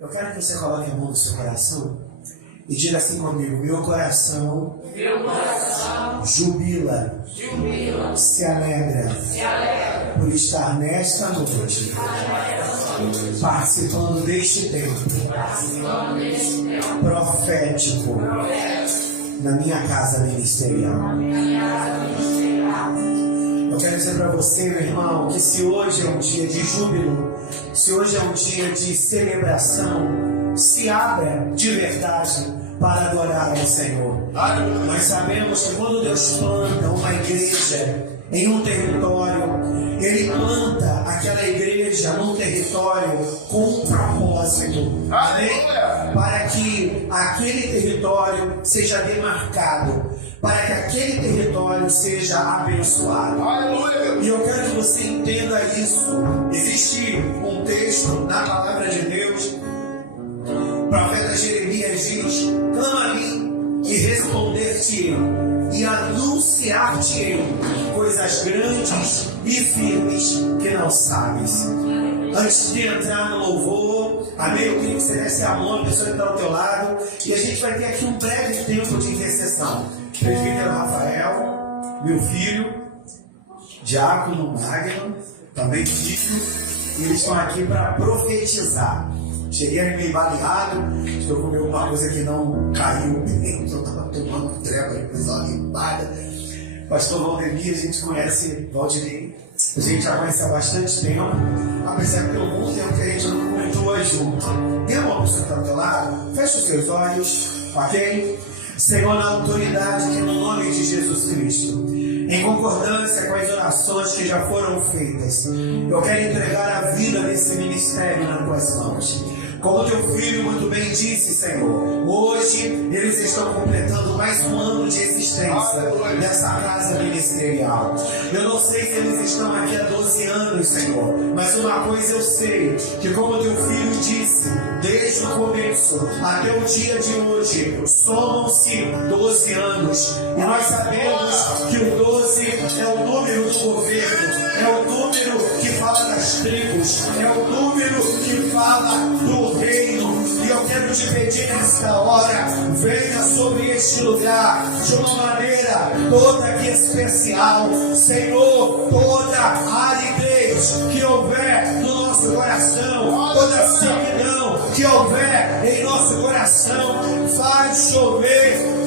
Eu quero que você coloque a mão no seu coração e diga assim comigo: meu coração jubila, se alegra por estar nesta noite participando deste tempo profético na minha casa ministerial. Eu quero dizer para você, meu irmão, que se hoje é um dia de júbilo, se hoje é um dia de celebração, se abra de verdade para adorar ao Senhor. Nós sabemos que quando Deus planta uma igreja em um território, Ele planta aquela igreja num território com um propósito, amém? Para que aquele território seja demarcado, para que aquele território seja abençoado. E eu quero que você entenda isso. Existe um texto na palavra de Deus, o profeta Jeremias diz: clama a mim e responder-te-ei, e anunciar-te-ei coisas grandes e firmes que não sabes. Antes de entrar no louvor, amém, eu queria que você desse a mão à pessoa que está ao teu lado, e a gente vai ter aqui um breve tempo de intercessão. Presbítero Rafael, meu filho, diácono Magno, também filho, e eles estão aqui para profetizar. Cheguei meio baleado, estou comendo alguma coisa que não caiu bem, eu estava tomando treva, coisa limpada. Pastor Valdemir, a gente conhece, Valdemir, a gente já conhece há bastante tempo, apesar que tem algum tempo que a gente não comentou junto. Dê a mão para você que está do teu lado, feche os seus olhos, ok? Senhor, na autoridade que é no nome de Jesus Cristo, em concordância com as orações que já foram feitas, eu quero entregar a vida desse ministério nas tuas mãos. Como teu filho muito bem disse, Senhor, hoje eles estão completando mais um ano de existência nessa casa ministerial. Eu não sei se eles estão aqui há 12 anos, Senhor, mas uma coisa eu sei, que como teu filho disse, desde o começo até o dia de hoje, somam-se 12 anos. E nós sabemos que o 12 é o número do governo, é o número que fala das tribos, é o número que fala do reino. E eu quero te pedir nesta hora, venha sobre este lugar de uma maneira toda que especial, Senhor. Toda a aridez que houver no nosso coração, toda a sequidão que houver em nosso coração, faz chover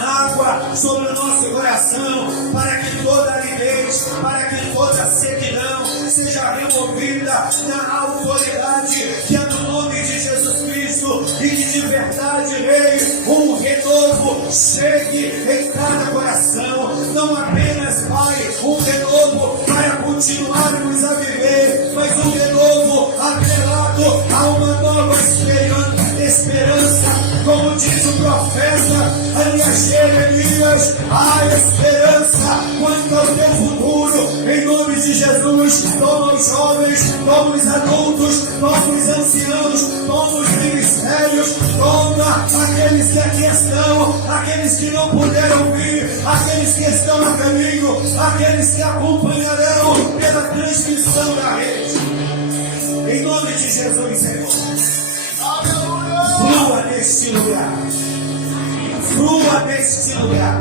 água sobre o nosso coração, para que toda aridez, para que toda sequidão seja removida na autoridade que é no nome de Jesus Cristo, e que de verdade, Rei, um renovo chegue em cada coração, não apenas, Pai, um renovo para continuarmos a viver, mas um renovo atrelado a uma nova esperança, como diz o profeta Jeremias, a esperança quanto ao teu futuro, em nome de Jesus. Toma os jovens, toma os adultos, toma os anciãos, toma os ministérios, toma aqueles que aqui estão, aqueles que não puderam vir, aqueles que estão a caminho, aqueles que acompanharão pela transmissão da rede, em nome de Jesus, Senhor. Flua neste lugar, flua neste lugar,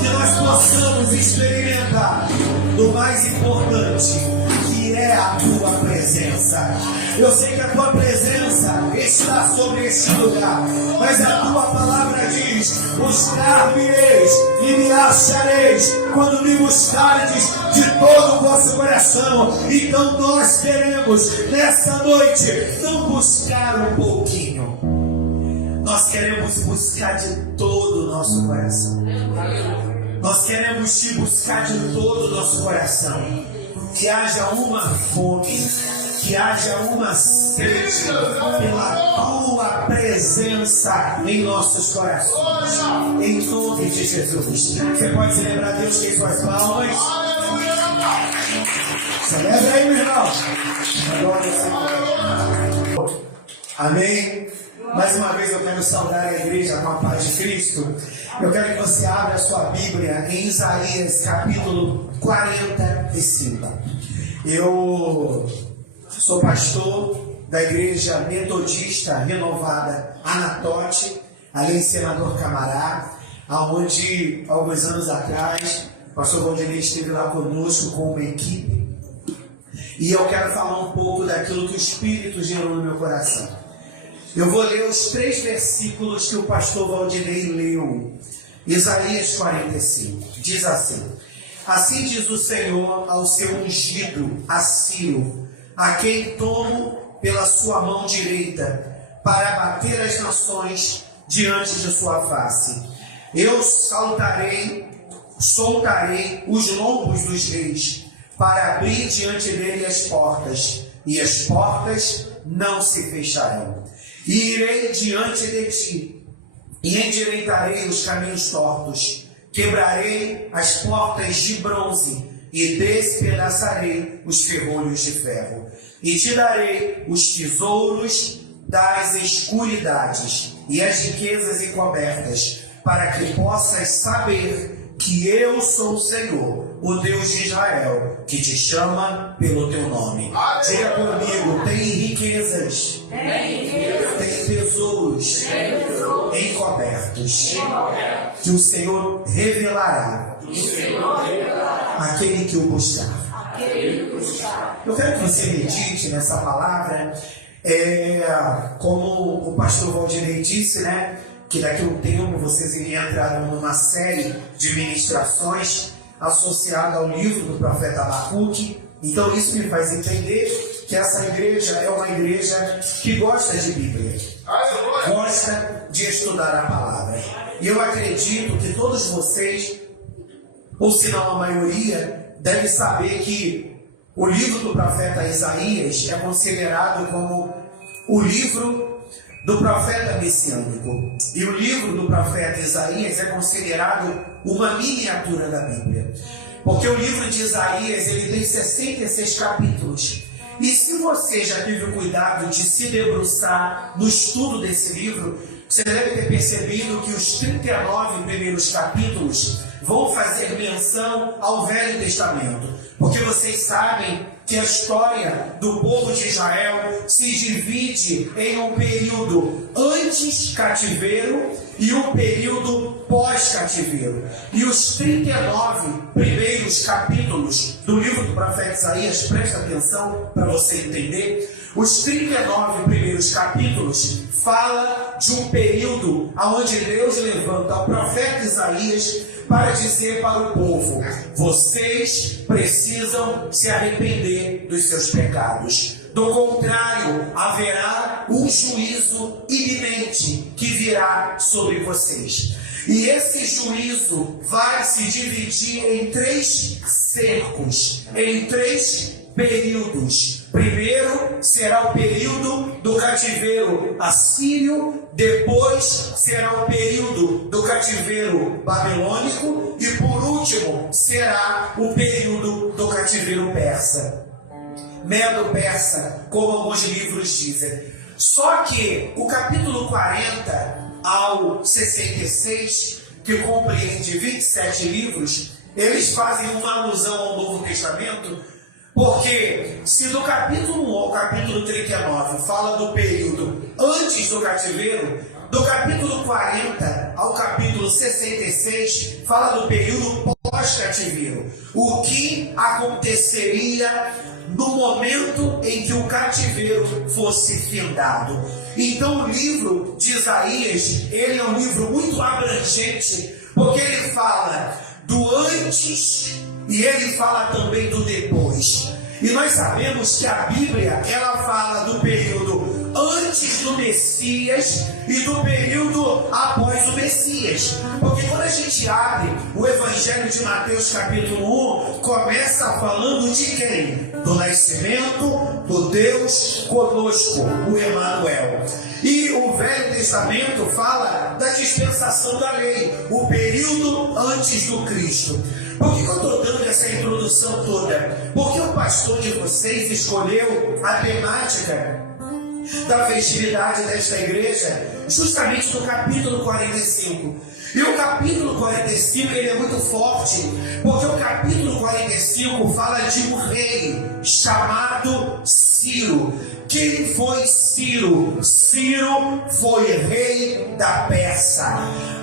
que nós possamos experimentar do mais importante, que é a tua presença. Eu sei que a tua presença está sobre este lugar, mas a tua palavra diz: buscar-me-eis e me achareis, quando me buscardes de todo o vosso coração. Então nós queremos nessa noite não buscar um pouquinho, nós queremos buscar de todo o nosso coração. Nós queremos te buscar de todo o nosso coração. Que haja uma fome, que haja uma sede pela tua presença em nossos corações. Em nome de Jesus. Você pode celebrar Deus com suas palmas. Celebra aí, meu irmão. Amém. Mais uma vez eu quero saudar a igreja com a paz de Cristo. Eu quero que você abra a sua Bíblia em Isaías capítulo 45. Eu sou pastor da Igreja Metodista Renovada Anatote, ali em Senador Camará, onde alguns anos atrás o pastor Valdinei esteve lá conosco com uma equipe. E eu quero falar um pouco daquilo que o Espírito gerou no meu coração. Eu vou ler os 3 versículos que o pastor Valdinei leu. Isaías 45, diz assim: assim diz o Senhor ao seu ungido, a Ciro, a quem tomo pela sua mão direita, para abater as nações diante de sua face. Eu soltarei os lombos dos reis, para abrir diante dele as portas, e as portas não se fecharão. E irei diante de ti, e endireitarei os caminhos tortos, quebrarei as portas de bronze, e despedaçarei os ferrolhos de ferro. E te darei os tesouros das escuridades, e as riquezas encobertas, para que possas saber que eu sou o Senhor, o Deus de Israel, que te chama pelo teu nome. Diga comigo: tem riquezas, tem tesouros encobertos, que o Senhor revelará àquele que o buscar. Eu quero que você medite nessa palavra, como o pastor Valdinei disse, né? Que daqui a um tempo vocês iriam entrar numa série de ministrações associada ao livro do profeta Abacuque. Então isso me faz entender que essa igreja é uma igreja que gosta de Bíblia, gosta de estudar a palavra. E eu acredito que todos vocês, ou se não a maioria, devem saber que o livro do profeta Isaías é considerado como o livro do profeta messiânico. E o livro do profeta Isaías é considerado uma miniatura da Bíblia. Porque o livro de Isaías, ele tem 66 capítulos. E se você já teve o cuidado de se debruçar no estudo desse livro, você deve ter percebido que os 39 primeiros capítulos vão fazer menção ao Velho Testamento. Porque vocês sabem que a história do povo de Israel se divide em um período antes cativeiro e um período pós-cativeiro. E os 39 primeiros capítulos do livro do profeta Isaías, presta atenção para você entender, os 39 primeiros capítulos fala de um período onde Deus levanta o profeta Isaías para dizer para o povo: vocês precisam se arrepender dos seus pecados. Do contrário, haverá um juízo iminente que virá sobre vocês. E esse juízo vai se dividir em 3 cercos, em 3 períodos. Primeiro será o período do cativeiro assírio, depois será o período do cativeiro babilônico e por último será o período do cativeiro persa. Medo-persa, como alguns livros dizem. Só que o capítulo 40 ao 66, que compreende 27 livros, eles fazem uma alusão ao Novo Testamento, porque se do capítulo 1 ao capítulo 39 fala do período antes do cativeiro, do capítulo 40 ao capítulo 66 fala do período pós-cativeiro. O que aconteceria no momento em que o cativeiro fosse findado. Então o livro de Isaías, ele é um livro muito abrangente, porque ele fala do antes e ele fala também do depois. E nós sabemos que a Bíblia, ela fala do período antes do Messias e do período após o Messias. Porque quando a gente abre o Evangelho de Mateus capítulo 1, começa falando de quem? Do nascimento do Deus conosco, o Emanuel. E o Velho Testamento fala da dispensação da lei, o período antes do Cristo. Por que eu estou dando essa introdução toda? Porque o pastor de vocês escolheu a temática da festividade desta igreja, justamente no capítulo 45. E o capítulo 45 ele é muito forte, porque o capítulo 45 fala de um rei chamado Ciro. Quem foi Ciro? Ciro foi rei da Pérsia.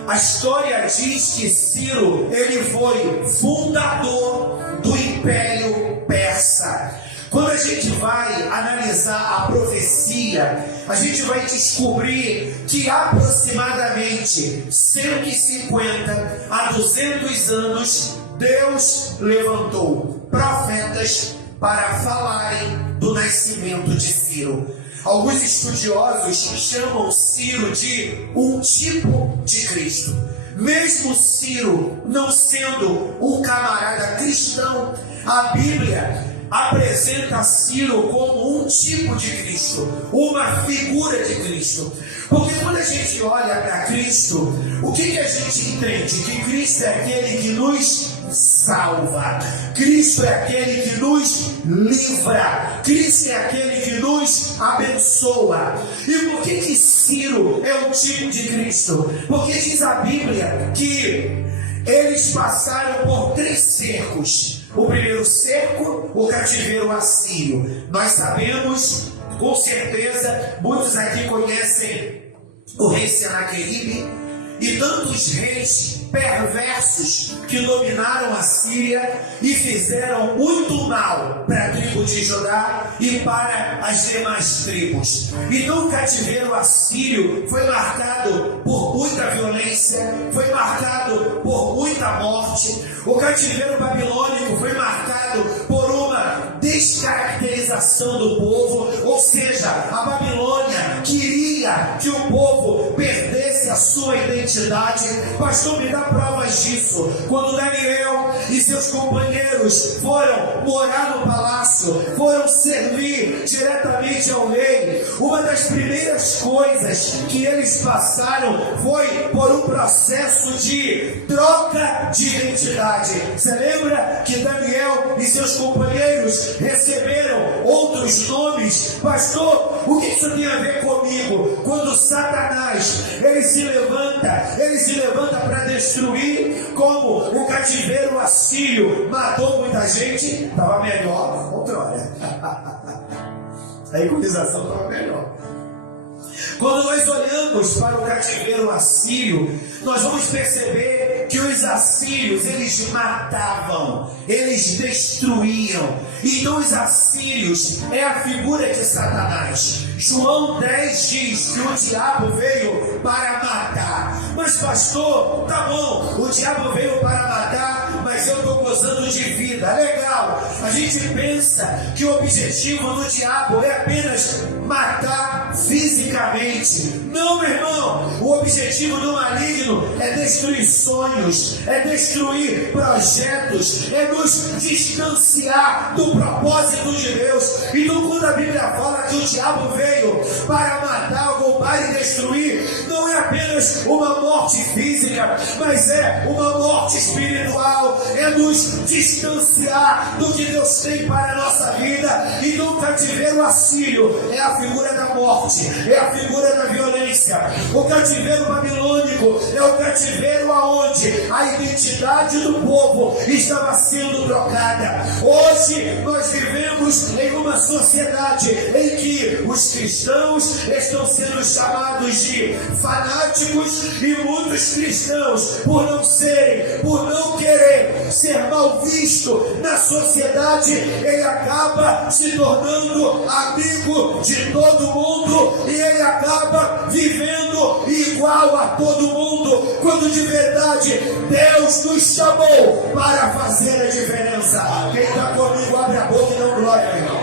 A história diz que Ciro ele foi fundador do Império Persa. Quando a gente vai analisar a profecia, a gente vai descobrir que aproximadamente 150 a 200 anos Deus levantou profetas para falarem do nascimento de Ciro. Alguns estudiosos chamam Ciro de um tipo de Cristo. Mesmo Ciro não sendo um camarada cristão, a Bíblia apresenta Ciro como um tipo de Cristo, uma figura de Cristo. Porque quando a gente olha para Cristo, o que a gente entende? Que Cristo é aquele que nos salva, Cristo é aquele que nos livra, Cristo é aquele que nos abençoa. E por que Ciro é um tipo de Cristo? Porque diz a Bíblia que eles passaram por 3 cercos. O primeiro cerco, o cativeiro assírio. Nós sabemos, com certeza, muitos aqui conhecem o rei Senaqueribe e tantos reis perversos que dominaram a Síria e fizeram muito mal para a tribo de Judá e para as demais tribos. Então o cativeiro assírio foi marcado por muita violência, foi marcado por muita morte. O cativeiro babilônico foi marcado por uma descaracterização do povo, ou seja, a Babilônia queria que o povo perdesse a sua identidade. Pastor, me dá provas disso. Quando Daniel e seus companheiros foram morar no palácio, foram servir diretamente ao rei, uma das primeiras coisas que eles passaram foi por um processo de troca de identidade. Você lembra que Daniel e seus companheiros receberam outros nomes? Pastor, o que isso tem a ver comigo? Quando Satanás ele se levanta para destruir, como o cativeiro assírio matou muita gente, estava melhor outrora. A equalização estava melhor. Quando nós olhamos para o cativeiro assírio, nós vamos perceber que os assírios, eles matavam, eles destruíam. Então os assírios é a figura de Satanás. João 10 diz que o diabo veio para matar. Mas pastor, tá bom, o diabo veio para matar, mas eu estou gozando de vida. Legal, a gente pensa que o objetivo do diabo é apenas matar fisicamente. Não, meu irmão, o objetivo do maligno é destruir sonhos, é destruir projetos, é nos distanciar do propósito de Deus. Então quando a Bíblia fala que o diabo veio para matar, roubar e destruir, não é apenas uma morte física, mas é uma morte espiritual, é nos distanciar do que Deus tem para a nossa vida. Então o cativeiro assírio é a figura da morte, é a figura da violência. O cativeiro babilônico é o cativeiro aonde a identidade do povo estava sendo trocada. Hoje nós vivemos em uma sociedade em que os cristãos estão sendo chamados de fanáticos e muitos cristãos, por não querer ser mal visto na sociedade, ele acaba se tornando amigo de todo mundo e ele acaba vivendo igual a todo mundo, quando de verdade Deus nos chamou para fazer a diferença. Quem está comigo, abre a boca e dá glória, irmão.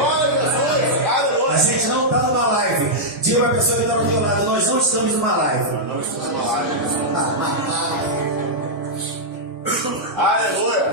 A gente não está numa live. Diga para a pessoa que está do teu lado, nós não estamos numa live. Não estamos numa live. Aleluia.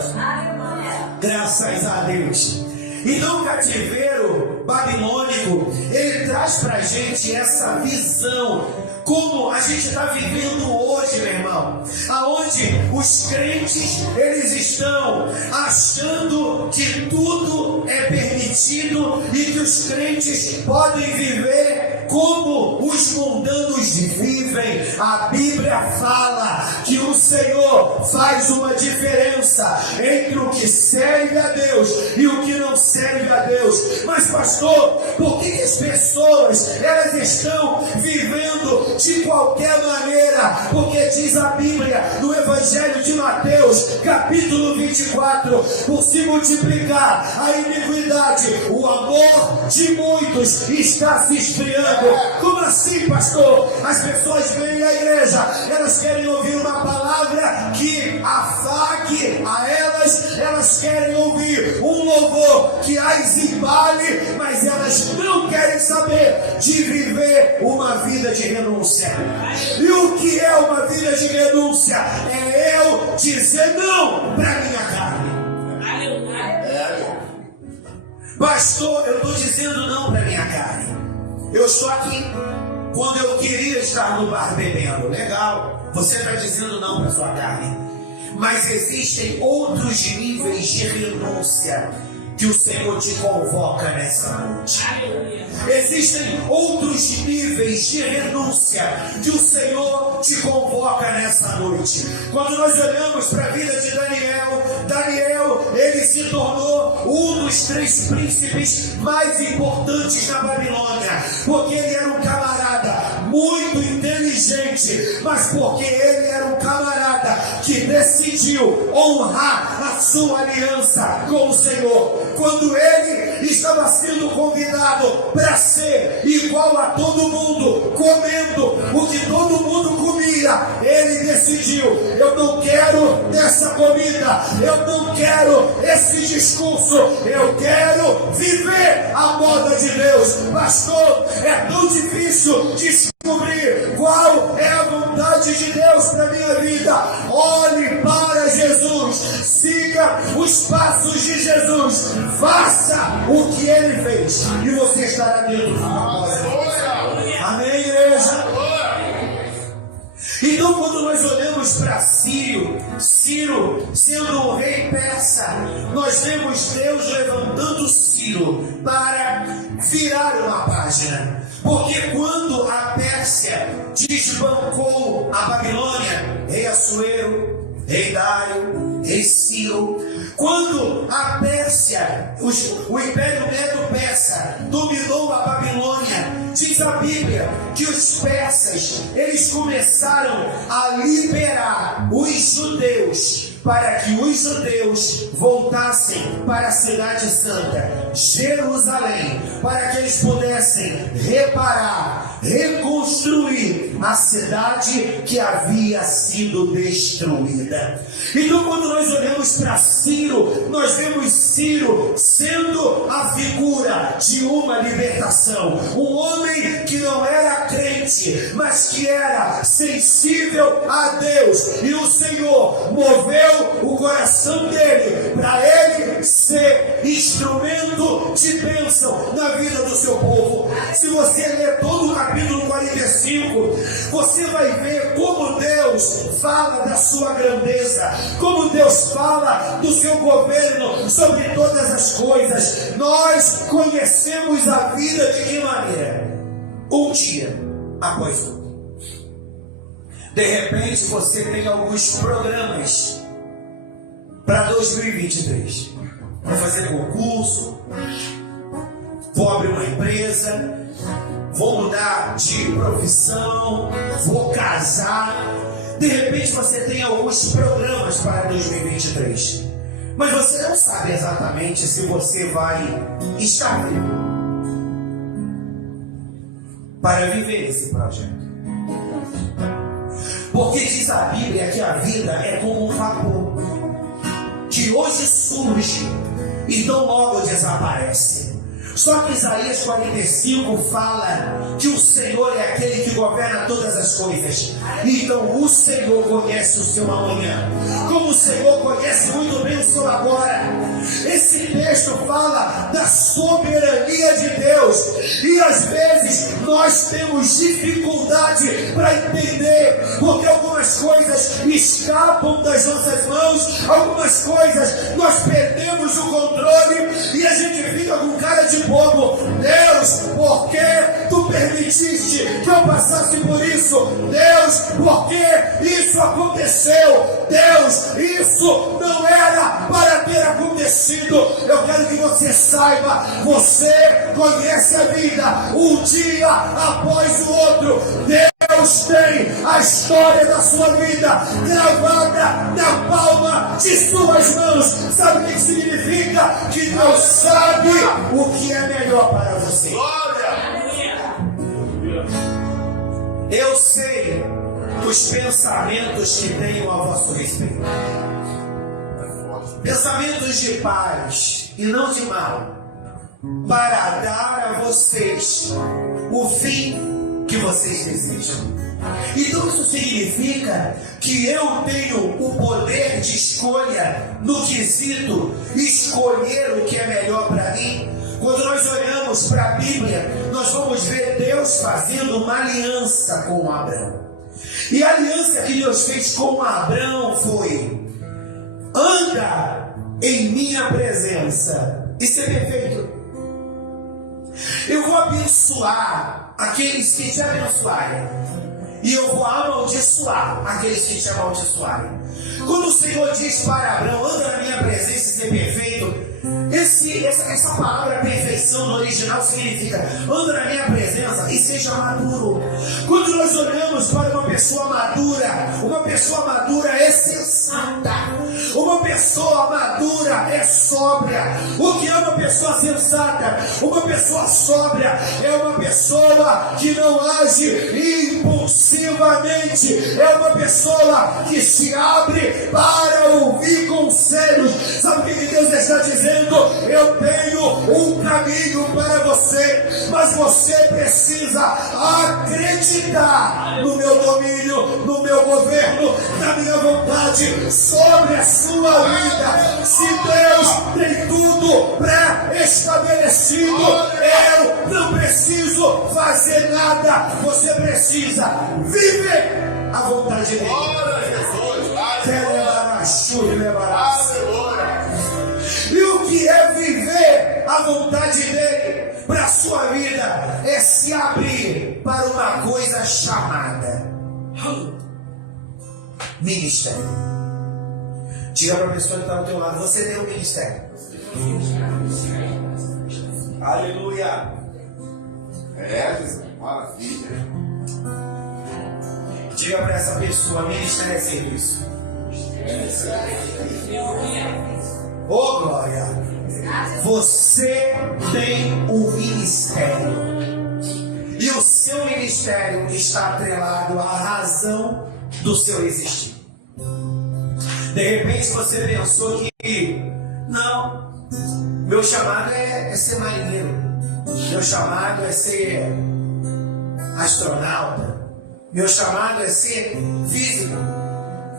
Graças a Deus. Então o cativeiro babilônico, ele traz para a gente essa visão, como a gente está vivendo hoje, meu irmão, aonde os crentes, eles estão achando que tudo é permitido e que os crentes podem viver como os mundanos vivem. A Bíblia fala que o Senhor faz uma diferença entre o que serve a Deus e o que não serve a Deus. Mas pastor, por que as pessoas, elas estão vivendo de qualquer maneira? Porque diz a Bíblia no Evangelho de Mateus, capítulo 24, por se multiplicar a iniquidade, o amor de muitos está se esfriando. Como assim, pastor? As pessoas vêm à igreja, elas querem ouvir uma palavra que afague a elas querem ouvir um louvor que as embale, mas elas não querem saber de viver uma vida de renúncia. E o que é uma vida de renúncia? É eu dizer não para minha carne. Pastor, eu estou dizendo não para minha carne. Eu estou aqui quando eu queria estar no bar bebendo. Legal, você está dizendo não para sua carne. Mas existem outros níveis de renúncia que o Senhor te convoca nessa noite. Existem outros níveis de renúncia que o Senhor te convoca nessa noite. Quando nós olhamos para a vida de Daniel, ele se tornou um dos 3 príncipes mais importantes da Babilônia, porque ele era um camarada muito inteligente, mas porque ele era um camarada que decidiu honrar a sua aliança com o Senhor. Quando ele estava sendo convidado para ser igual a todo mundo, comendo o que todo mundo comia, ele decidiu: eu não quero essa comida, eu não quero esse discurso, eu quero viver a moda de Deus. Pastor, é tão difícil descobrir qual é a vontade de Deus para a minha vida. Olhe para Jesus, siga os passos de Jesus, faça o que ele fez e você estará dentro do propósito. Amém, igreja? Então, quando nós olhamos para Ciro sendo o rei persa, nós vemos Deus levantando Ciro para virar uma página. Porque quando a Pérsia desbancou a Babilônia, rei Assuero, rei Dário, rei Ciro, quando a Pérsia, o Império Medo-Persa dominou a Babilônia, diz a Bíblia que os persas, eles começaram a liberar os judeus, para que os judeus voltassem para a cidade santa, Jerusalém, para que eles pudessem reparar, reconstruir a cidade que havia sido destruída. Então, quando nós olhamos para Ciro, nós vemos Ciro sendo a figura de uma libertação. Um homem que não era crente, mas que era sensível a Deus. E o Senhor moveu o coração dele para ele ser instrumento de bênção na vida do seu povo. Se você ler todo o capítulo 45, você vai ver como Deus fala da sua grandeza, como Deus fala do seu governo sobre todas as coisas. Nós conhecemos a vida de que maneira? Um dia após outro. De repente você tem alguns programas para 2023. Vou fazer concurso, vou abrir uma empresa, vou mudar de profissão, vou casar. De repente você tem alguns programas para 2023, mas você não sabe exatamente se você vai estar vivo para viver esse projeto. Porque diz a Bíblia que a vida é como um vapor, que hoje surge e tão logo desaparece. Só que Isaías 45 fala que o Senhor é aquele que governa todas as coisas. Então o Senhor conhece o seu amanhã, como o Senhor conhece muito bem o seu agora. Esse texto fala da soberania de Deus, e às vezes nós temos dificuldade para entender, porque algumas coisas escapam das nossas mãos, algumas coisas nós perdemos o controle e a gente fica com cara de bobo. Deus, por que tu permitiste que eu passasse por isso? Deus, por que isso aconteceu? Deus, isso não era para ter acontecido. Eu quero que você saiba, você conhece a vida um dia após o outro. Deus tem a história da sua vida gravada na palma de suas mãos. Sabe o que significa? Que Deus sabe o que é melhor para você. Eu sei os pensamentos que tenho a vosso respeito. Pensamentos de paz e não de mal, para dar a vocês o fim que vocês desejam. Então isso significa que eu tenho o poder de escolha no quesito escolher o que é melhor para mim. Quando nós olhamos para a Bíblia, nós vamos ver Deus fazendo uma aliança com Abraão. E a aliança que Deus fez com Abraão foi: anda em minha presença e ser perfeito. Eu vou abençoar aqueles que te abençoarem, e eu vou amaldiçoar aqueles que te amaldiçoarem. Quando o Senhor diz para Abraão: anda na minha presença e ser perfeito, essa palavra perfeição no original significa: anda na minha presença e seja maduro. Quando nós olhamos para uma pessoa madura é sensata, uma pessoa madura é sóbria. O que é uma pessoa sensata? Uma pessoa sóbria é uma pessoa que não age impulsivamente, é uma pessoa que se abre para ouvir conselhos. Sabe o que Deus está dizendo? Eu tenho um caminho para você, mas você precisa acreditar no meu domínio, no meu governo, na minha vontade sobre a sua vida. Se Deus tem tudo pré-estabelecido, eu não preciso fazer nada. Você precisa viver a vontade dele. E o que é viver a vontade dele para a sua vida? É se abrir para uma coisa chamada ministério. Diga para a pessoa que está ao teu lado: você tem um ministério. Aleluia. Maravilha. Diga para essa pessoa: ministério é serviço. Oh glória! Você tem um ministério, e o seu ministério está atrelado à razão do seu existir. De repente você pensou que não, meu chamado é ser marinheiro, meu chamado é ser astronauta, meu chamado é ser físico,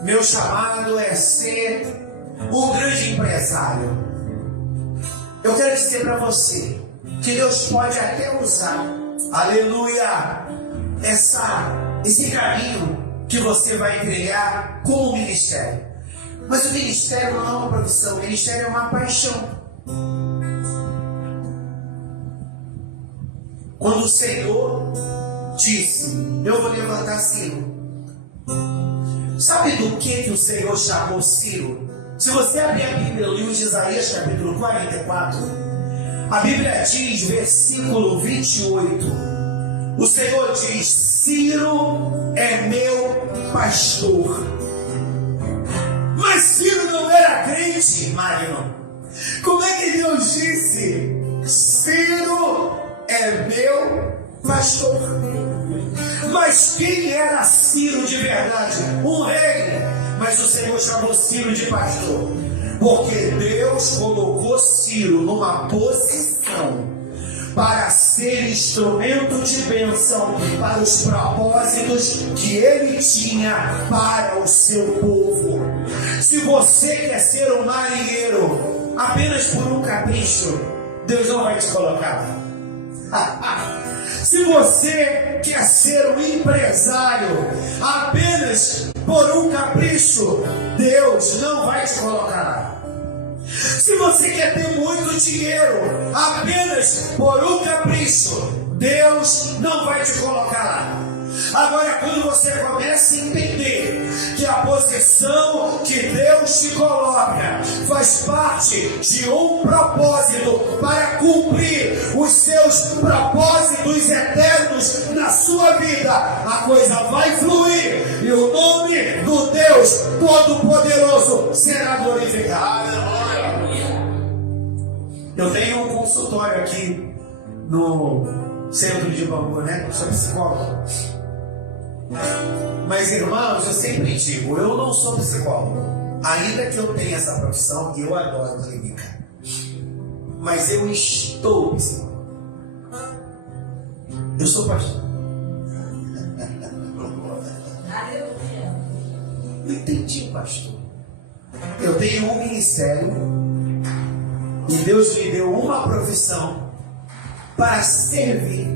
meu chamado é ser um grande empresário. Eu quero dizer para você que Deus pode até usar, aleluia, esse caminho que você vai trilhar como ministério. Mas o ministério não é uma profissão, o ministério é uma paixão. Quando o Senhor disse: eu vou levantar Ciro, sabe do que o Senhor chamou Ciro? Se você abrir a Bíblia, o livro de Isaías, capítulo 44, a Bíblia diz, versículo 28, o Senhor diz: Ciro é meu pastor. Mas Ciro não era crente, Magno. Como é que Deus disse: Ciro é meu pastor? Mas quem era Ciro de verdade? Um rei. Mas o Senhor chamou Ciro de pastor, porque Deus colocou Ciro numa posição para ser instrumento de bênção para os propósitos que Ele tinha para o seu povo. Se você quer ser um marinheiro apenas por um capricho, Deus não vai te colocar. Se você quer ser um empresário apenas por um capricho, Deus não vai te colocar. Se você quer ter muito dinheiro apenas por um capricho, Deus não vai te colocar lá. Agora, quando você começa a entender que a posição que Deus te coloca faz parte de um propósito para cumprir os seus propósitos eternos na sua vida, a coisa vai fluir e o nome do Deus Todo-Poderoso será glorificado. Eu tenho um consultório aqui no centro de Bangu, né? Eu sou psicólogo. Mas, irmãos, eu sempre digo, eu não sou psicólogo. Ainda que eu tenha essa profissão, eu adoro clínica. Mas eu estou psicólogo. Eu sou pastor. Não entendi, pastor. Eu tenho um ministério e Deus me deu uma profissão para servir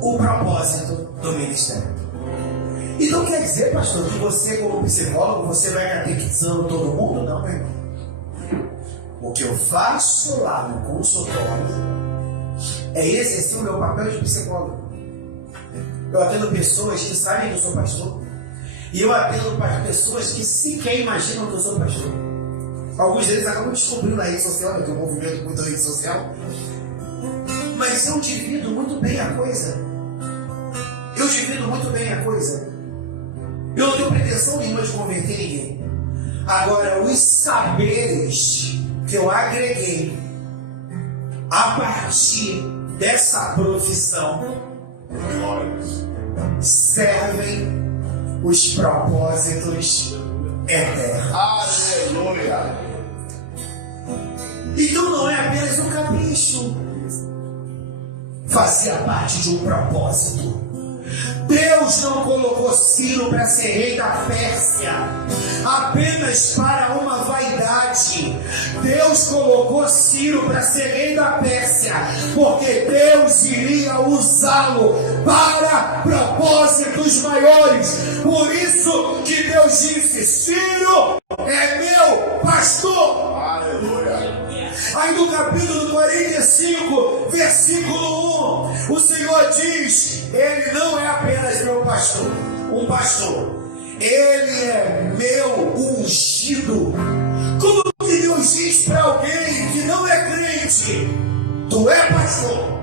o propósito do ministério. Então quer dizer, pastor, que você, como psicólogo, você vai catequizando todo mundo? Não, meu irmão. O que eu faço lá no consultório é exercer o meu papel de psicólogo. Eu atendo pessoas que sabem que eu sou pastor. E eu atendo para pessoas que sequer imaginam que eu sou pastor. Alguns deles acabam descobrindo na rede social, eu tenho um movimento muito na rede social. Mas eu divido muito bem a coisa. Eu não tenho pretensão nenhuma de converter ninguém. Agora, os saberes que eu agreguei a partir dessa profissão servem os propósitos eternos. Aleluia! Então não é apenas um capricho. Fazia parte de um propósito. Deus não colocou Ciro para ser rei da Pérsia apenas para uma vaidade. Deus colocou Ciro para ser rei da Pérsia porque Deus iria usá-lo para propósitos maiores. Por isso que Deus disse: Ciro é meu pastor. Aleluia! Aí no capítulo 45, versículo 1, o Senhor diz: Ele não é apenas meu pastor, um pastor, Ele é meu ungido. Como que Deus diz para alguém que não é crente: Tu é pastor,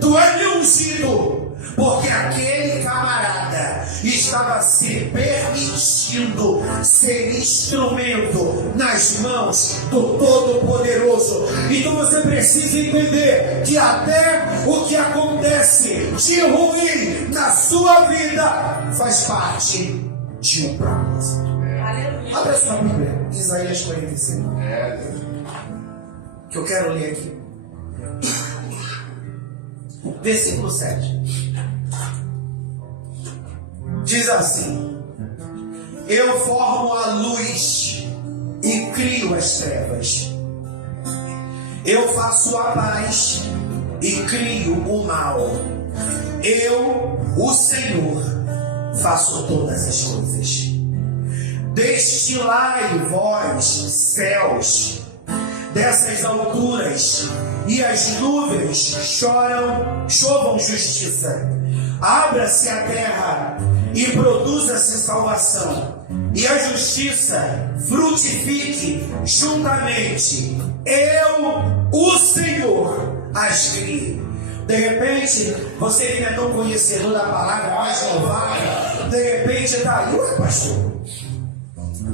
Tu é meu ungido? Porque aquele camarada estava se permitindo ser instrumento nas mãos do Todo-Poderoso. Então você precisa entender que até o que acontece de ruim na sua vida faz parte de um propósito. Abra sua Bíblia, Isaías 45. Que eu quero ler aqui. Versículo 7. Diz assim: Eu formo a luz e crio as trevas. Eu faço a paz e crio o mal. Eu, o Senhor, faço todas as coisas. Destilai vós, céus, dessas alturas, e as nuvens chovam justiça. Abra-se a terra e produza-se salvação, e a justiça frutifique juntamente. Eu, o Senhor, as crio. De repente, você que não é tão conhecedor da palavra, mais louvada, de repente está aí: Ué, pastor,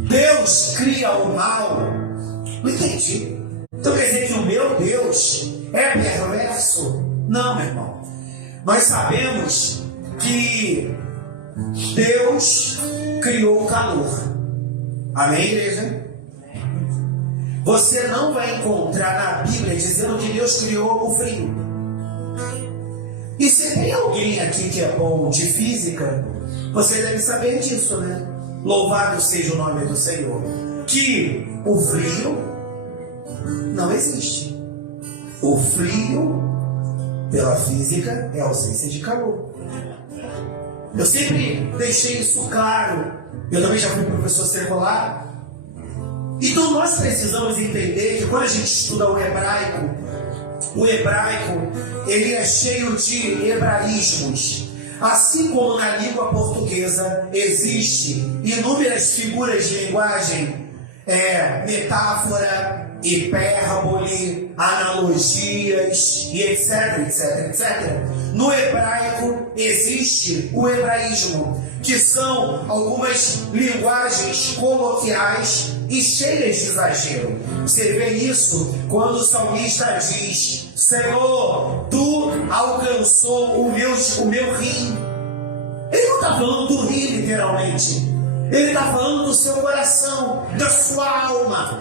Deus cria o mal? Não entendi. Então quer dizer que o meu Deus é perverso? Não, meu irmão. Nós sabemos que Deus criou o calor. Amém, igreja? Você não vai encontrar na Bíblia dizendo que Deus criou o frio. E se tem alguém aqui que é bom de física, você deve saber disso, né? Louvado seja o nome do Senhor. Que o frio não existe. O frio, pela física, é ausência de calor. Eu sempre deixei isso claro. Eu também já fui professor secular. Então nós precisamos entender que quando a gente estuda o hebraico, ele é cheio de hebraísmos. Assim como na língua portuguesa existe inúmeras figuras de linguagem, metáfora, hipérbole, analogias e etc. No hebraico existe o hebraísmo, que são algumas linguagens coloquiais e cheias de exagero. Você vê isso quando o salmista diz: Senhor, tu alcançou o meu rim. Ele não está falando do rim literalmente. Ele está falando do seu coração, da sua alma.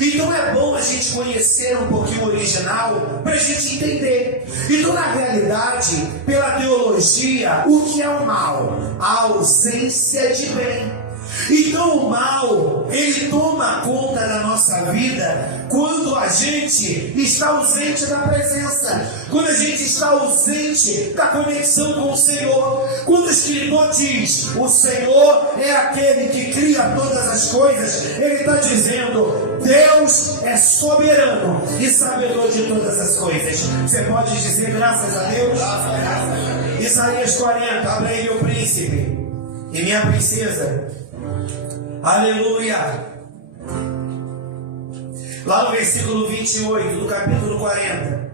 Então é bom a gente conhecer um pouquinho o original para a gente entender. Então, na realidade, pela teologia, o que é o mal? A ausência de bem. Então o mal, ele toma conta da nossa vida quando a gente está ausente da presença, quando a gente está ausente da conexão com o Senhor. Quando o escritor diz, o Senhor é aquele que cria todas as coisas, ele está dizendo, Deus é soberano e sabedor de todas as coisas. Você pode dizer graças a Deus? Isaías 40, abre aí meu príncipe e minha princesa. Aleluia! Lá no versículo 28 do capítulo 40.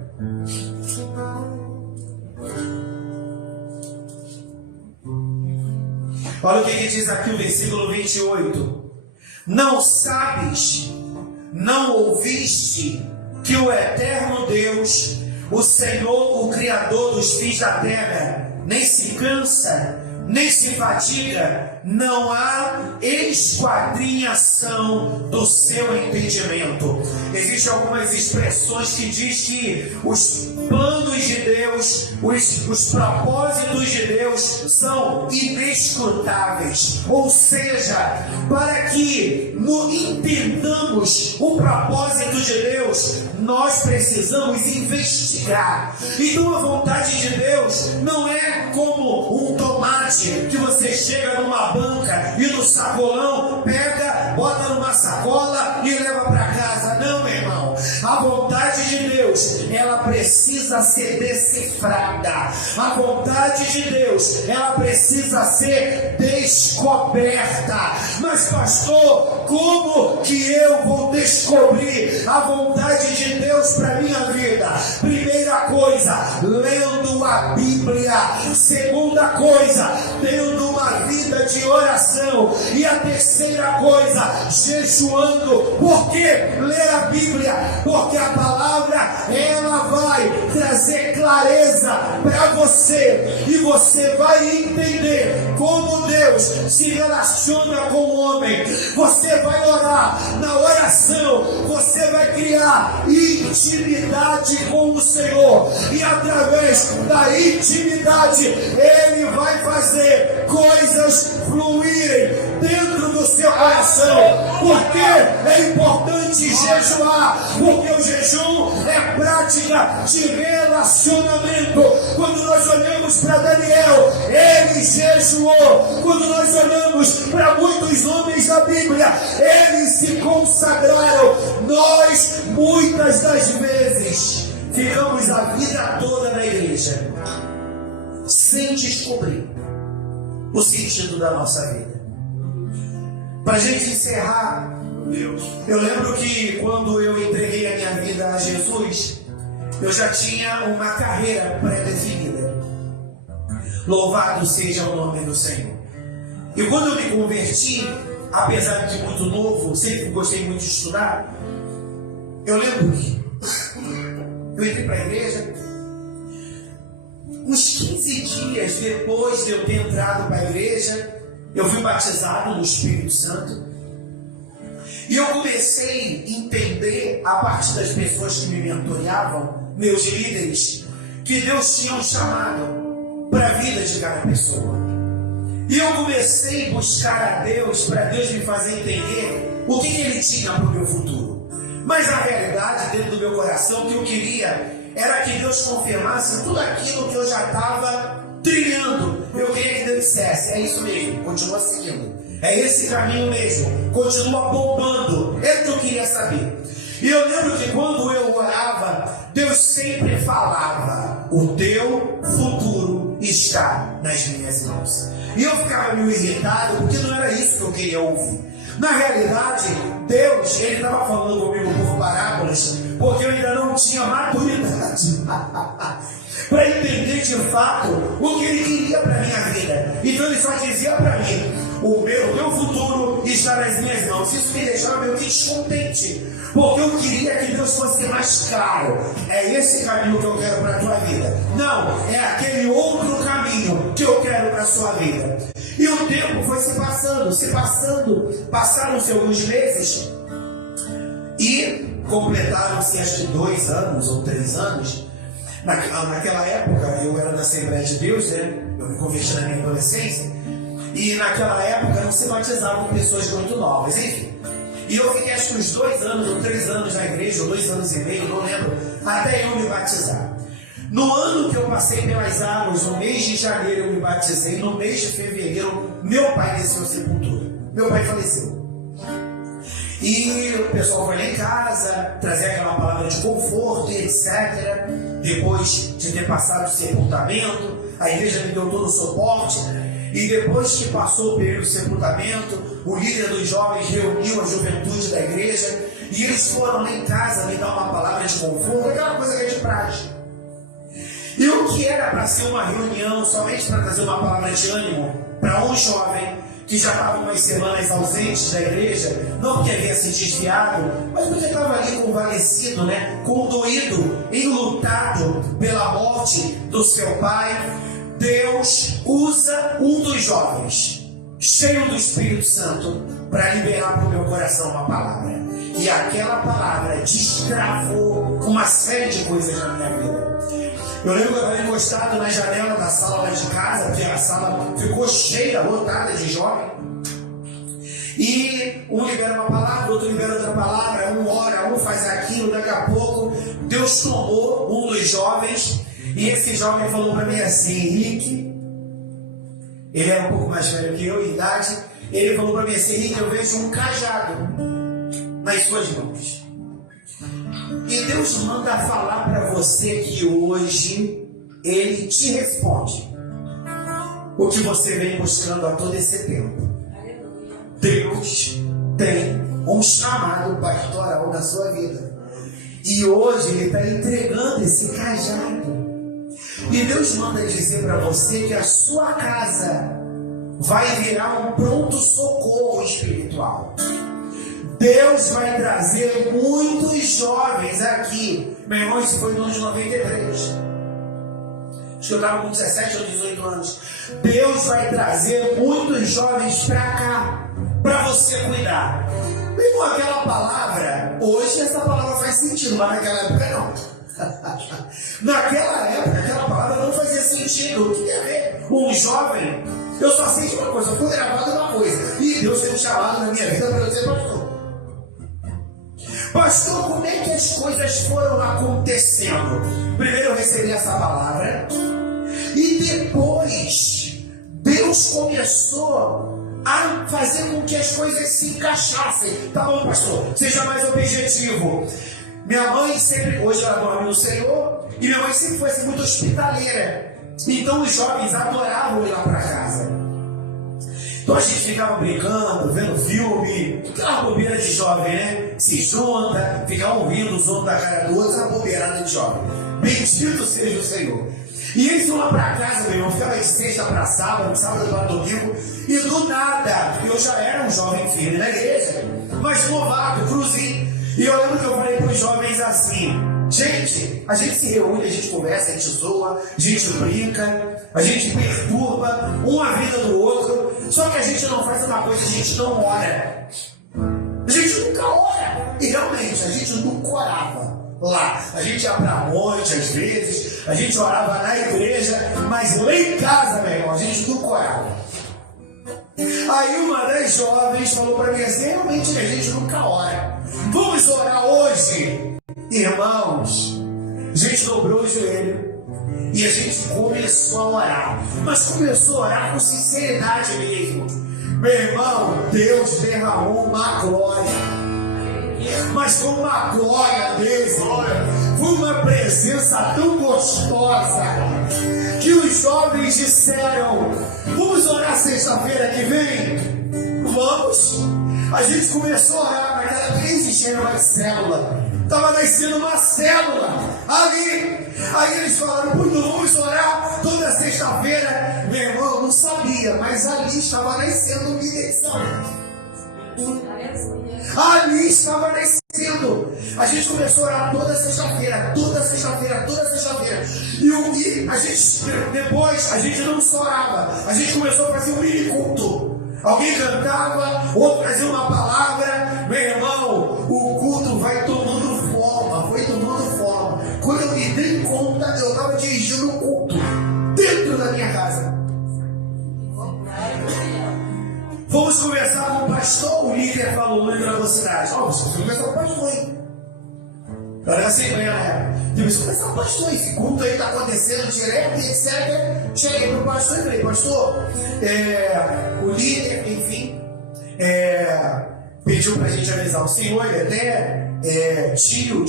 Olha o que diz aqui o versículo 28. Não sabes, não ouviste que o eterno Deus, o Senhor, o Criador dos fins da terra, nem se cansa, nem se fatiga, não há esquadrinhação do seu entendimento. Existem algumas expressões que diz que os planos de Deus, os propósitos de Deus são inescrutáveis. Ou seja, para que entendamos o propósito de Deus, nós precisamos investigar. Então a vontade de Deus não é como um tomate que você chega numa banca e no sacolão pega, bota numa sacola e leva para casa. Não, meu irmão. A vontade de Deus, ela precisa ser decifrada. A vontade de Deus, ela precisa ser descoberta. Mas pastor, como que eu vou descobrir a vontade de Deus para minha vida? Primeira coisa, lendo a Bíblia. Segunda coisa, tendo uma vida de oração. E a terceira coisa, jejuando. Por que ler a Bíblia? Porque a palavra, ela vai trazer clareza para você. E você vai entender como Deus se relaciona com o homem. Você vai orar. Na oração, você vai criar intimidade com o Senhor. E através da intimidade, Ele vai fazer coisas fluírem dentro do seu coração. Porque é importante jejuar, porque o jejum é prática de relacionamento. Quando nós olhamos para Daniel, ele jejuou. Quando nós olhamos para muitos homens da Bíblia, eles se consagraram. Nós, muitas das vezes, ficamos a vida toda na igreja sem descobrir o sentido da nossa vida. Para a gente encerrar, eu lembro que quando eu entreguei a minha vida a Jesus, eu já tinha uma carreira pré-definida. Louvado seja o nome do Senhor. E quando eu me converti, apesar de muito novo, sempre gostei muito de estudar, eu lembro que eu entrei para a igreja. Uns 15 dias depois de eu ter entrado para a igreja, eu fui batizado no Espírito Santo. E eu comecei a entender, a partir das pessoas que me mentoreavam, meus líderes, que Deus tinha um chamado para a vida de cada pessoa. E eu comecei a buscar a Deus, para Deus me fazer entender o que Ele tinha para o meu futuro. Mas a realidade, dentro do meu coração, o que eu queria era que Deus confirmasse tudo aquilo que eu já estava trilhando. Eu queria que Deus dissesse: é isso mesmo, continua seguindo. É esse caminho mesmo, continua bombando. É o que eu queria saber. E eu lembro que quando eu orava, Deus sempre falava: o teu futuro está nas minhas mãos. E eu ficava meio irritado, porque não era isso que eu queria ouvir. Na realidade, Deus, Ele estava falando comigo por parábolas, porque eu ainda não tinha maturidade para entender de fato o que Ele queria para a minha vida. Então Ele só dizia para mim: o meu futuro está nas minhas mãos. Isso me deixava meio que descontente, porque eu queria que Deus fosse mais claro: é esse caminho que eu quero para a tua vida. Não, é aquele outro caminho que eu quero para a sua vida. E o tempo foi se passando, passaram-se alguns meses e completaram-se acho que 2 anos ou 3 anos. Naquela época eu era da Assembleia de Deus, né? Eu me converti na minha adolescência. E naquela época não se batizavam pessoas muito novas, enfim. E eu fiquei acho que uns 2 anos ou 3 anos na igreja, ou 2 anos e meio, não lembro, até eu me batizar. No ano que eu passei pelas águas, no mês de janeiro eu me batizei, no mês de fevereiro meu pai desceu à sepultura. Meu pai faleceu. E o pessoal foi lá em casa, trazer aquela palavra de conforto e etc. Depois de ter passado o sepultamento, a igreja me deu todo o suporte. E depois que passou o período de sepultamento, o líder dos jovens reuniu a juventude da igreja e eles foram lá em casa me dar uma palavra de conforto, aquela coisa que é de praxe. E o que era para ser uma reunião somente para trazer uma palavra de ânimo para um jovem que já estava umas semanas ausentes da igreja, não porque havia se desviado, mas porque estava ali convalescido, né? Condoído, enlutado pela morte do seu pai. Deus usa um dos jovens, cheio do Espírito Santo, para liberar para o meu coração uma palavra. E aquela palavra destravou uma série de coisas na minha vida. Eu lembro que eu estava encostado na janela da sala lá de casa, porque a sala ficou cheia, lotada de jovens. E um libera uma palavra, outro libera outra palavra, um ora, um faz aquilo, daqui a pouco Deus tomou um dos jovens. E esse jovem falou para mim assim: Henrique, ele era um pouco mais velho que eu em idade, ele falou para mim assim: Henrique, eu vejo um cajado nas suas mãos. E Deus manda falar para você que hoje Ele te responde o que você vem buscando há todo esse tempo. Deus tem um chamado pastoral na sua vida. E hoje Ele está entregando esse cajado. E Deus manda dizer para você que a sua casa vai virar um pronto-socorro espiritual. Deus vai trazer muitos jovens aqui. Meu irmão, isso foi no ano de 93. Acho que eu estava com 17 ou 18 anos. Deus vai trazer muitos jovens para cá, para você cuidar. Mesmo aquela palavra, hoje essa palavra faz sentido, mas naquela época não. Naquela época, aquela palavra não fazia sentido. Eu queria ver um jovem. Eu só sei de uma coisa, eu fui gravado uma coisa. E Deus tem um chamado na minha vida para eu ser pastor. Pastor, como é que as coisas foram acontecendo? Primeiro eu recebi essa palavra. E depois, Deus começou a fazer com que as coisas se encaixassem. Tá bom, pastor, seja mais objetivo. Minha mãe sempre, hoje ela dorme no Senhor, e minha mãe sempre foi assim, muito hospitaleira. Então os jovens adoravam ir lá para casa. Então a gente ficava brincando, vendo filme, aquela bobeira de jovem, né? Se junta, fica um rindo, os outros da cara do outro, essa bobeirada de jovem. Bendito seja o Senhor. E eles iam lá para casa, meu irmão, ficava de sexta para sábado, sábado para domingo, e do nada, eu já era um jovem firme na igreja, mas novato, cruzinho. E eu lembro que eu falei para os jovens assim: gente, a gente se reúne, a gente conversa, a gente zoa, a gente brinca, a gente perturba um a vida do outro, só que a gente não faz uma coisa, a gente não ora. A gente nunca ora. E realmente, a gente nunca orava lá. A gente ia pra monte às vezes, a gente orava na igreja, mas lá em casa, meu irmão, a gente nunca orava. Aí uma das jovens falou para mim assim, realmente a gente nunca ora. Vamos orar hoje? Irmãos, a gente dobrou o joelho e a gente começou a orar. Mas começou a orar com sinceridade mesmo. Meu irmão, Deus derramou uma glória. Mas foi uma glória mesmo. Foi uma presença tão gostosa que os jovens disseram, vamos orar sexta-feira que vem? Vamos. A gente começou a orar, mas naquela vez existia uma célula. Estava nascendo uma célula ali. Aí eles falaram, muito, vamos orar toda sexta-feira. Meu irmão, eu não sabia, mas ali estava nascendo uma eleição. Ali estava nascendo. A gente começou a orar toda sexta-feira. E a gente, depois, a gente não só orava, a gente começou a fazer um mini culto. Alguém cantava, outro trazia uma palavra. Meu irmão, o culto vai tomando forma, foi tomando forma. Quando eu me dei conta, eu estava dirigindo um culto dentro da minha casa. Vamos conversar com o pastor, o líder falou na velocidade. Ó, você vai conversar com o pastor, hein? Era assim, né? Você vai conversar com o pastor, esse culto aí está acontecendo direto, etc. Cheguei para o pastor e falei, pastor, o líder, enfim, pediu para a gente avisar o senhor, ele até tio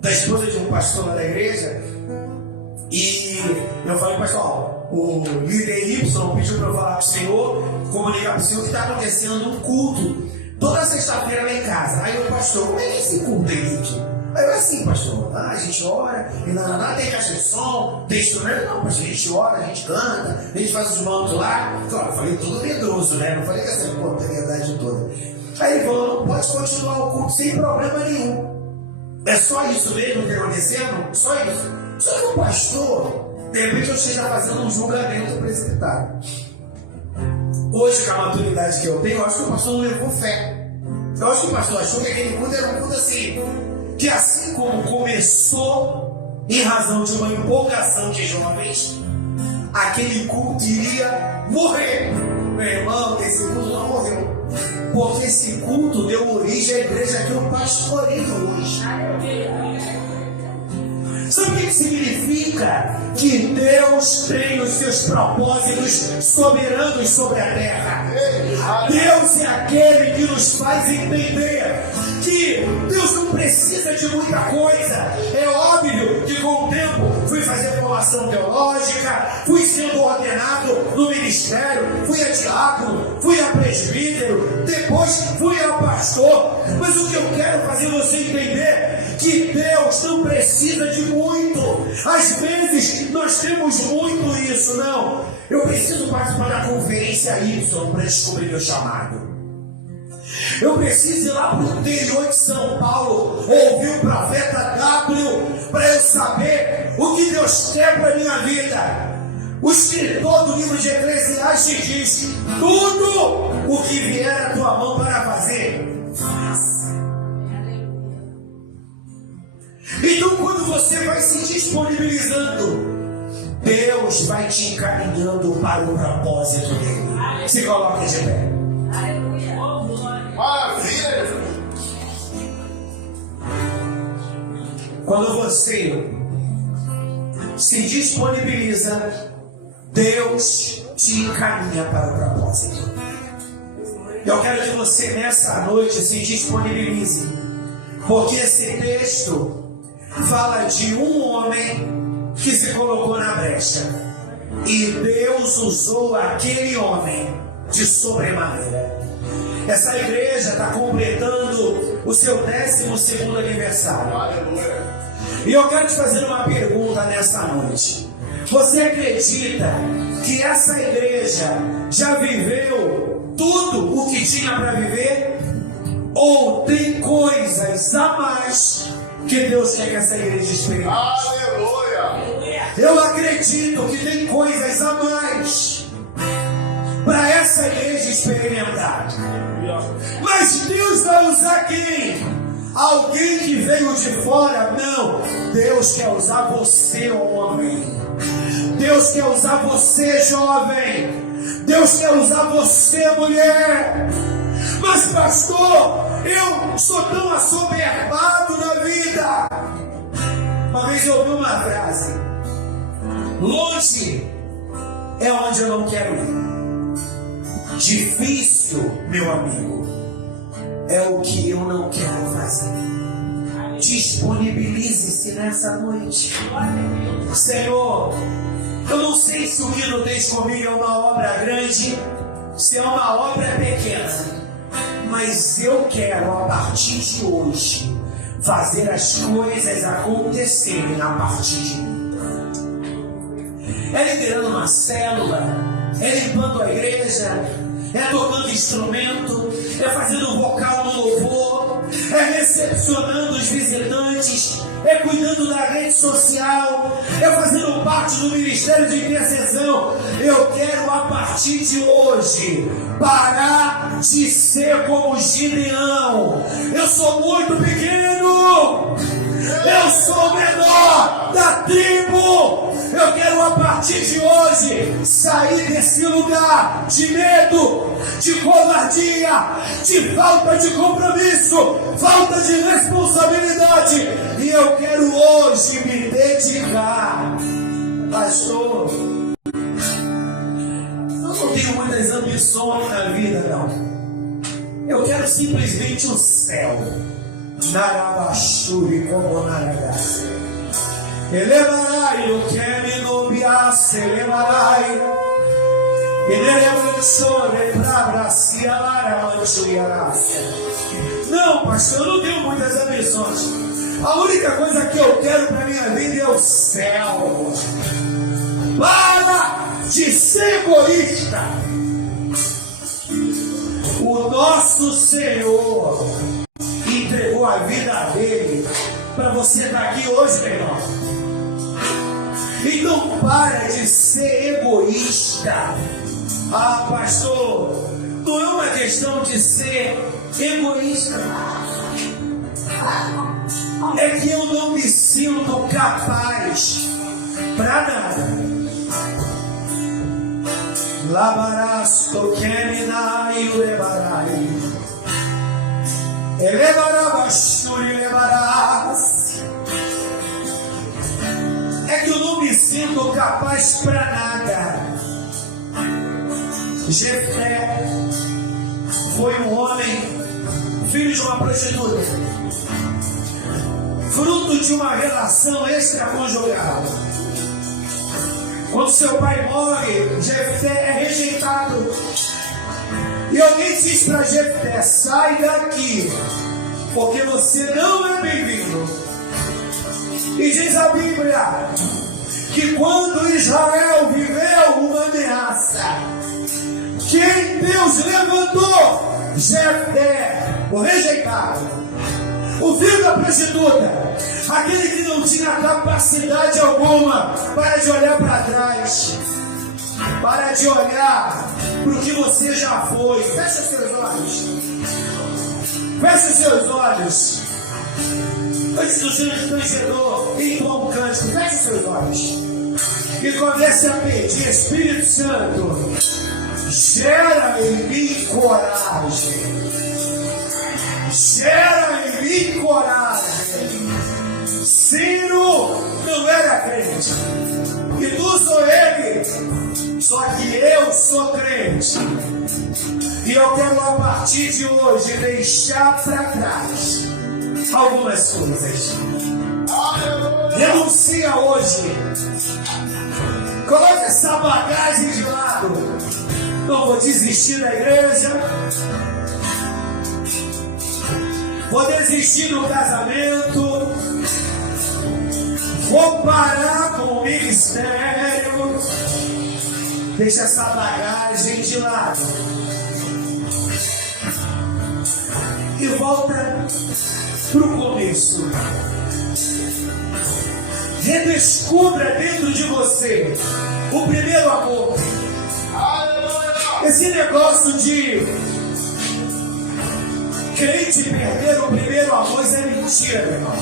da esposa de um pastor lá da igreja. E eu falei, pastor, o líder Y pediu para eu falar para o senhor, comunicar para o senhor que está acontecendo um culto toda sexta-feira lá em casa. Aí o pastor, como é que é esse culto, Henrique? Aí eu assim, pastor, a gente ora, e não tem caixa de som, tem instrumento, não, pastor, a gente ora, a gente canta, a gente faz os mantos lá. Claro, eu falei tudo medroso, né? Não falei que essa verdade toda. Aí ele falou, não pode continuar o culto sem problema nenhum. É só isso mesmo que está acontecendo? Só isso. Só que o pastor, de repente eu chego fazendo um julgamento precipitário. Hoje, com a maturidade que eu tenho, eu acho que o pastor não levou fé. Eu acho que o pastor achou que aquele culto era um culto assim, que assim como começou em razão de uma empolgação de jovens, aquele culto iria morrer. Meu irmão, esse culto não morreu. Porque esse culto deu origem à igreja que eu pastoreio hoje. Sabe o que significa? Que Deus tem os seus propósitos soberanos sobre a terra. Deus é aquele que nos faz entender que Deus não precisa de muita coisa. É óbvio que com o tempo fui fazer formação teológica, fui sendo ordenado no ministério, fui a diácono, fui a presbítero, depois fui a pastor. Mas o que eu quero fazer você entender que Deus não precisa de muito. Às vezes nós temos muito isso, não. Eu preciso participar da conferência Y para descobrir meu chamado. Eu preciso ir lá para o interior de São Paulo, ouvir o profeta W, para eu saber o que Deus quer para a minha vida. O escritor do livro de Eclesiastes diz, tudo o que vier à tua mão para fazer, faça. Então quando você vai se disponibilizando, Deus vai te encaminhando para o propósito dele. Se coloque de pé. Maravilha! Quando você se disponibiliza, Deus te encaminha para o propósito. Eu quero que você nessa noite se disponibilize, porque esse texto fala de um homem que se colocou na brecha e Deus usou aquele homem de sobremaneira. Essa igreja está completando o seu 12º aniversário. Aleluia! E eu quero te fazer uma pergunta nessa noite. Você acredita que essa igreja já viveu tudo o que tinha para viver? Ou tem coisas a mais que Deus quer que essa igreja experimente? Aleluia! Eu acredito que tem coisas a mais para essa igreja experimentar. Mas Deus vai usar quem? Alguém que veio de fora? Não. Deus quer usar você, homem. Deus quer usar você, jovem. Deus quer usar você, mulher. Mas pastor, eu sou tão assoberbado na vida. Uma vez eu ouvi uma frase: longe é onde eu não quero ir. Difícil, meu amigo, é o que eu não quero fazer. Disponibilize-se nessa noite. Senhor, eu não sei se o hino Tens Comigo é uma obra grande, se é uma obra pequena, mas eu quero, a partir de hoje, fazer as coisas acontecerem a partir de mim. É liderando uma célula, é limpando a igreja, é tocando instrumento, é fazendo vocal no louvor, é recepcionando os visitantes, é cuidando da rede social, é fazendo parte do ministério de intercessão. Eu quero, a partir de hoje, parar de ser como Gideão. Eu sou muito pequeno, eu sou o menor da tribo. Eu quero, a partir de hoje, sair desse lugar de medo, de covardia, de falta de compromisso, falta de responsabilidade. E eu quero hoje me dedicar. Pastor, eu não tenho muitas ambições na vida, não. Eu quero simplesmente o céu. Narabashuri como Naragase. Elevarai o que me nobiasse, elevarai. Não, pastor, eu não tenho muitas ambições. A única coisa que eu quero para minha vida é o céu. Para de ser egoísta. O nosso Senhor entregou a vida dele para você estar aqui hoje, meu irmão. Então para de ser egoísta. Ah, pastor, não é uma questão de ser egoísta. É que eu não me sinto capaz para nada. Labarás, toqueminai, levarai. Elevarabashuri, levarás. É que eu não me sinto capaz para nada. Jefté foi um homem, filho de uma prostituta, fruto de uma relação extraconjugal. Quando seu pai morre, Jefté é rejeitado. E alguém diz para Jefté: sai daqui, porque você não é bem-vindo. E diz a Bíblia que quando Israel viveu uma ameaça, quem Deus levantou? Jefté, o rejeitado, o filho da prostituta, aquele que não tinha capacidade alguma para de olhar para trás, para de olhar para o que você já foi. Fecha seus olhos. Fecha seus olhos. Antes do seu constrangedor entoar um cântico, feche seus olhos e comece a pedir: Espírito Santo, gera em mim coragem, gera em mim coragem. Ciro não era crente, e tu sou ele, só que eu sou crente, e eu quero, a partir de hoje, deixar para trás algumas coisas. Renuncia hoje. Coloque essa bagagem de lado. Não vou desistir da igreja. Vou desistir do casamento. Vou parar com o ministério. Deixa essa bagagem de lado. E volta para o começo. Redescubra dentro de você o primeiro amor. Esse negócio de crente perder o primeiro amor, isso é mentira, meu irmão.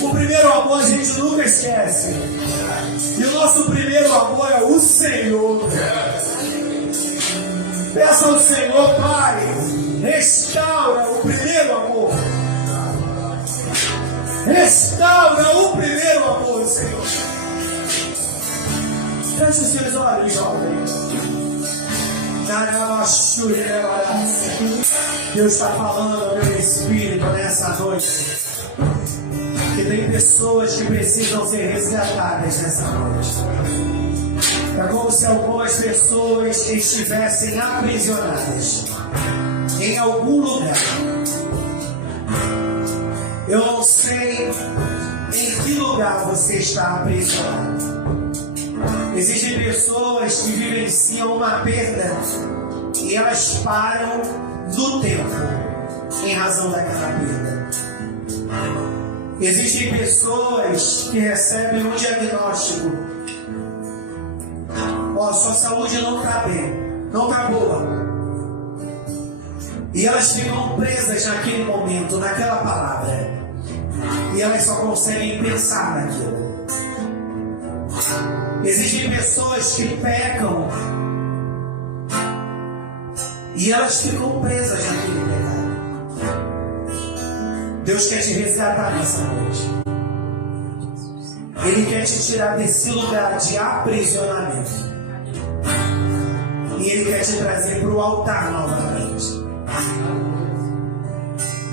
O primeiro amor a gente nunca esquece. E o nosso primeiro amor é o Senhor. Peça ao Senhor, Pai, restaura o primeiro amor. Restaura o primeiro amor, Senhor. Feche os seus olhos, jovem. Deus está falando ao meu espírito nessa noite. Que tem pessoas que precisam ser resgatadas nessa noite. É como se algumas pessoas estivessem aprisionadas em algum lugar. Eu não sei em que lugar você está aprisionado. Existem pessoas que vivenciam uma perda e elas param no tempo em razão daquela perda. Existem pessoas que recebem um diagnóstico: ó, sua saúde não está bem, não está boa. E elas ficam presas naquele momento, naquela palavra. E elas só conseguem pensar naquilo. Existem pessoas que pecam e elas ficam presas naquele pecado. Deus quer te resgatar nessa noite. Ele quer te tirar desse lugar de aprisionamento. E Ele quer te trazer para o altar novamente.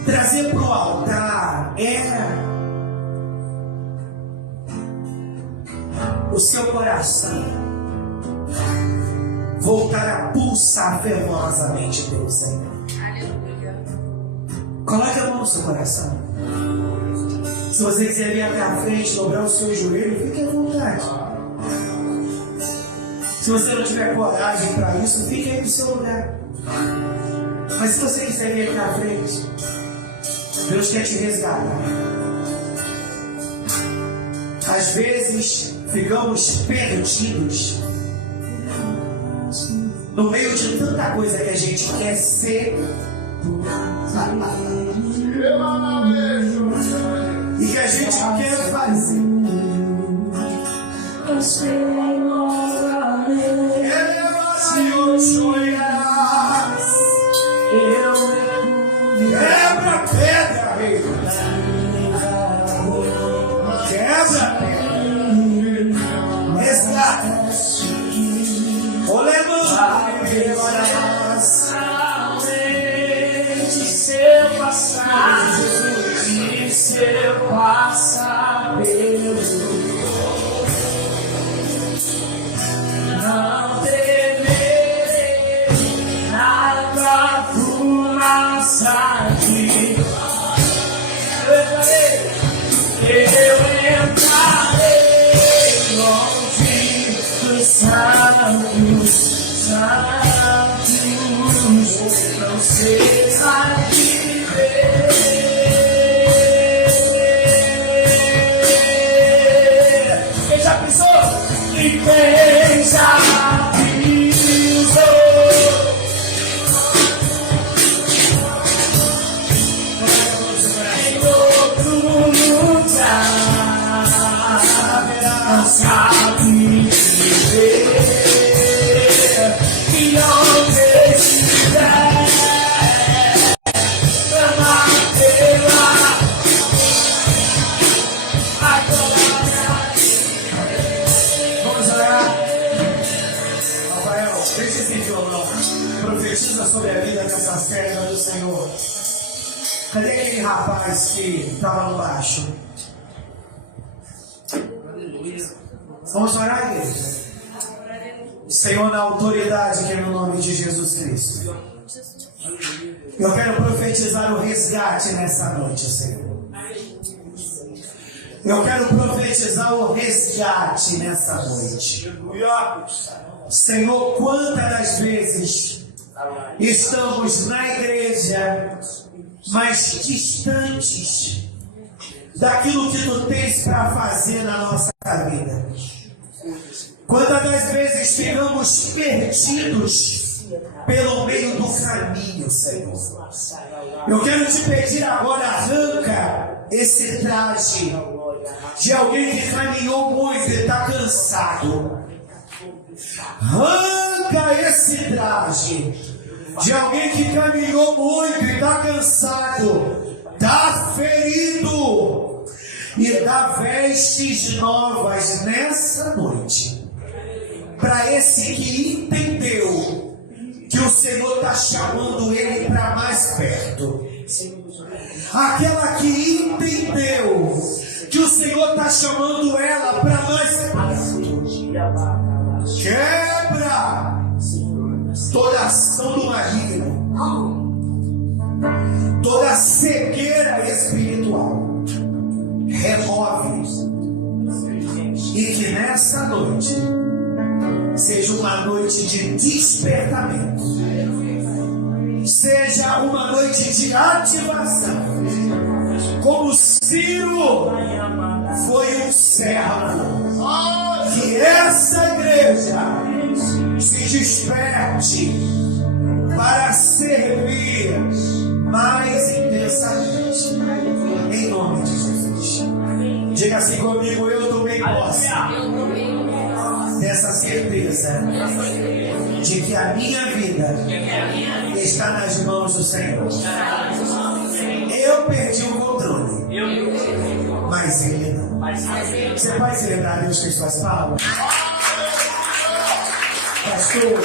Trazer para o altar é o seu coração voltar a pulsar fervorosamente pelo Senhor. Aleluia. Coloque a mão no seu coração. Se você quiser vir até a frente, dobrar o seu joelho, fique à vontade. Se você não tiver coragem para isso, fique aí no seu lugar. Mas se você quiser vir aqui à frente, Deus quer te resgatar. Às vezes ficamos perdidos no meio de tanta coisa que a gente quer ser e que a gente quer fazer. Quebra pedra, rei. Quebra pedra. Resgata. Se eu passar não temerei nada fumaça de eu entrarei longe dos santos, não será de ver. Quem já pensou? E quem já pisou? Em outro lugar, não sabe viver. E onde estiver, Vamos orar. Rafael, deixa esse violão. Profetiza sobre a vida dessa serva do Senhor. Cadê aquele rapaz que estava no baixo? Vamos orar, igreja. Senhor, na autoridade que é no nome de Jesus Cristo, eu quero profetizar o resgate nessa noite, Senhor. Eu quero profetizar o resgate nessa noite. Senhor, quantas das vezes estamos na igreja, mas distantes daquilo que Tu tens para fazer na nossa vida. Quantas das vezes ficamos perdidos pelo meio do caminho, Senhor? Eu quero te pedir agora, arranca esse traje de alguém que caminhou muito e está cansado. Arranca esse traje de alguém que caminhou muito e está cansado, está ferido, e dá vestes novas nessa noite para esse que entendeu que o Senhor está chamando ele para mais perto. Aquela que entendeu que o Senhor está chamando ela para mais perto. Quebra toda ação do maligno, toda cegueira espiritual. Remove. E que nessa noite seja uma noite de despertamento, seja uma noite de ativação, como Ciro foi um servo. Que essa igreja se desperte para servir mais intensamente, em nome de Jesus. Diga assim comigo: eu tomei posse dessa certeza de que a minha vida está nas mãos do Senhor. Eu perdi o controle, mas Ele não. Você pode celebrar Deus com as suas palmas? Pastor.